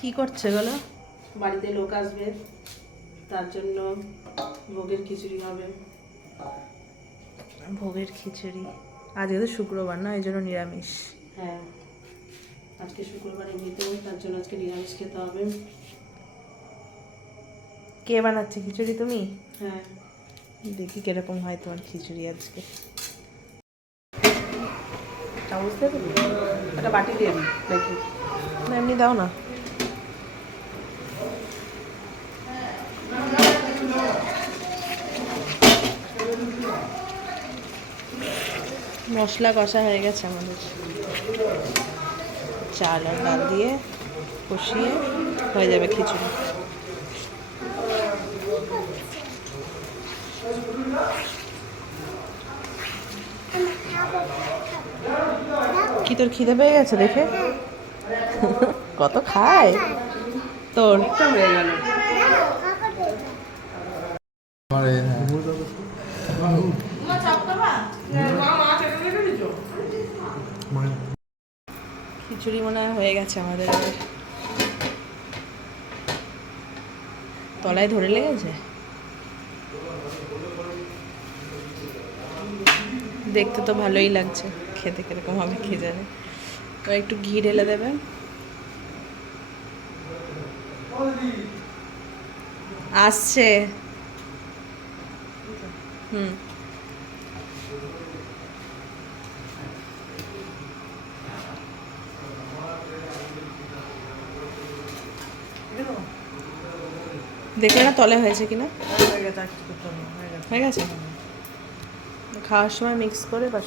কি করছে বলো? বাড়িতে লোক আসবে, তার জন্য ভোগের খিচুড়ি হবে। ভোগের খিচুড়ি, আজকে তো শুক্রবার না, এই জন্য নিরামিষ। হ্যাঁ, আজকে শুক্রবার এমনিতে, তার জন্য আজকে নিরামিষ খেতে হবে। কে বানাচ্ছে খিচুড়ি? তুমি? হ্যাঁ। দেখি কিরকম হয় তোমার খিচুড়ি আজকে। বুঝতে পারবি? একটা বাটি দিয়ে দিই নাকি? না, এমনি দাও না। মশলা কষা হয়ে গেছে আমাদের, চাল আর ডাল দিয়ে কষিয়ে হয়ে যাবে খিচুড়ি। কি তোর খিদে পেয়ে গেছে দেখে? কত খায় তোর? হয়ে গেল। খিচুড়ি মনে হয় হয়ে গেছে আমাদের। তলায় ধরে লেগেছে। দেখতে তো ভালোই লাগছে, খেতে কিরকম হবে কে জানে। তো একটু ঘি ঢেলে দেবে। আসছে। হুম। দেখলে না তলে হয়েছে কিনা? হয়ে গেছে। খাওয়ার সময় মিক্স করে বা